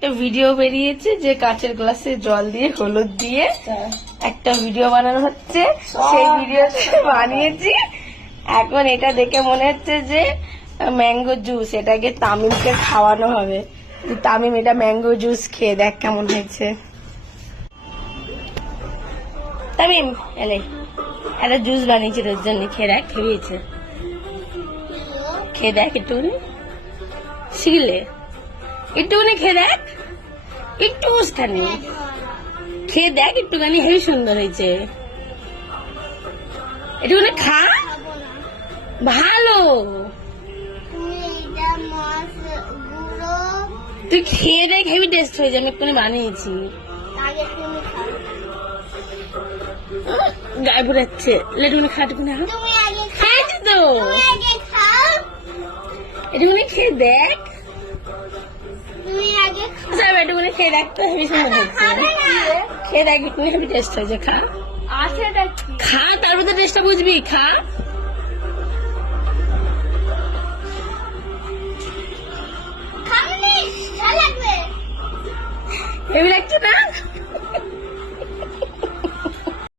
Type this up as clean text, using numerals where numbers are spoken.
একটা ভিডিও বেরিয়েছে যে কাঁচের গ্লাসে জল দিয়ে হলুদ দিয়ে একটা ভিডিও বানানো হচ্ছে, সেই ভিডিও বানিয়েছি। এখন এটা দেখে মনে হচ্ছে যে ম্যাঙ্গো জুস, এটাকে তামিমকে খাওয়ানো হবে। তামিম এটা ম্যাঙ্গো জুস খেয়ে দেখ কেমন হয়েছে। তামিম এলে একটা জুস বানিয়েছি তোর জন্য, খেয়ে দেখ। খেয়েছে, খেয়ে দেখ একটুখানি, শিখলে একটুখানি খেয়ে দেখ, একটু মুস্কানি খেয়ে দেখ একটুখানি, হেবি সুন্দর হয়েছে। একটুখানি খা, ভালো। তুই খেয়ে দেখ, হেভি টেস্ট হয়েছে, আমি একটুখানি বানিয়েছি। গায়ে বুড়াচ্ছে, লেটুকুনি খা, টুকুনি খাইছি তো, একটুখানি খেয়ে দেখ। একটুখানি খেয়ে দেখ তো, হেভি সুন্দর হয়েছে। খেয়ে দেখ একটুখানি, হেভি টেস্ট হয়েছে। খা, খা, তারপর তো টেস্টটা বুঝবি। খা।